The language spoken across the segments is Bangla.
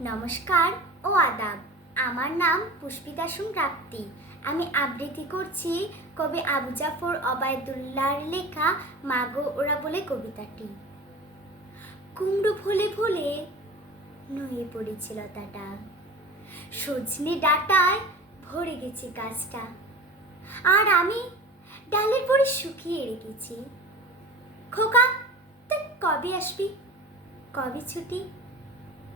নমস্কার ও আদাব। আমার নাম পুষ্পিতা সুম প্রাপ্তি আমি আবৃত্তি করছি কবি আবু জাফর অবায়দুল্লাহর লেখা মাগো ওরা বলে কবিতাটি। কুমড়ো ফুলে ফুলে নুয়ে পড়েছে লতাটা সজনে ডাটায় ভরে গেছে গাছটা। আর আমি ডালের পরে শুকিয়ে রেখেছি। খোকা তুই কবে আসবি? কবে ছুটি?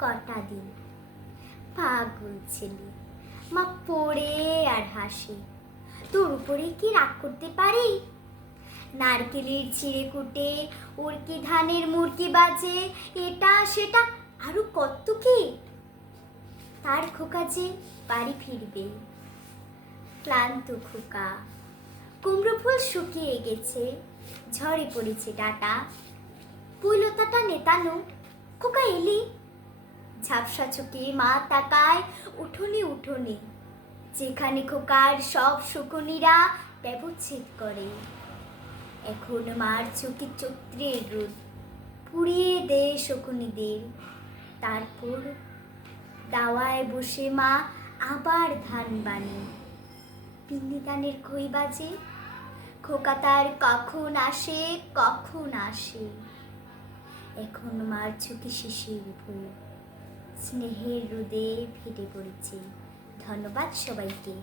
কটা দিন। পাগল ছেলে, মা পড়ে আর হাসে। তোর উপরে কি রাগ করতে পারি? নারকেলের ছিঁড়ে কুটে ওর কি ধানের মুরকি বাজে, এটা সেটা আরও কত কি? তার খোকা যে বাড়ি ফিরবে। ক্লান্ত খোকা, কুমড়ো ফুল শুকিয়ে গেছে ঝরে পড়েছে ডাটা। পুলতাটা নেতানো খোকা এলি? ঝাপসা চোখে মা তাকায় উঠোনে উঠোনে, যেখানে খোকার সব শকুনিরা ব্যবচ্ছেদ করে। এখন মার চোখে চৈত্রের রোদ, পুড়িয়ে দেয় শকুনিদের। তারপর দাওয়ায় বসে মা আবার ধান বানে। পিন্নি ধানের খই বাজে? খোকা তার কখন আসে কখন আসে? এখন মার চোখে শিশির ভুল স্নেহের রোদে ফেটে পড়েছে। ধন্যবাদ সবাইকে।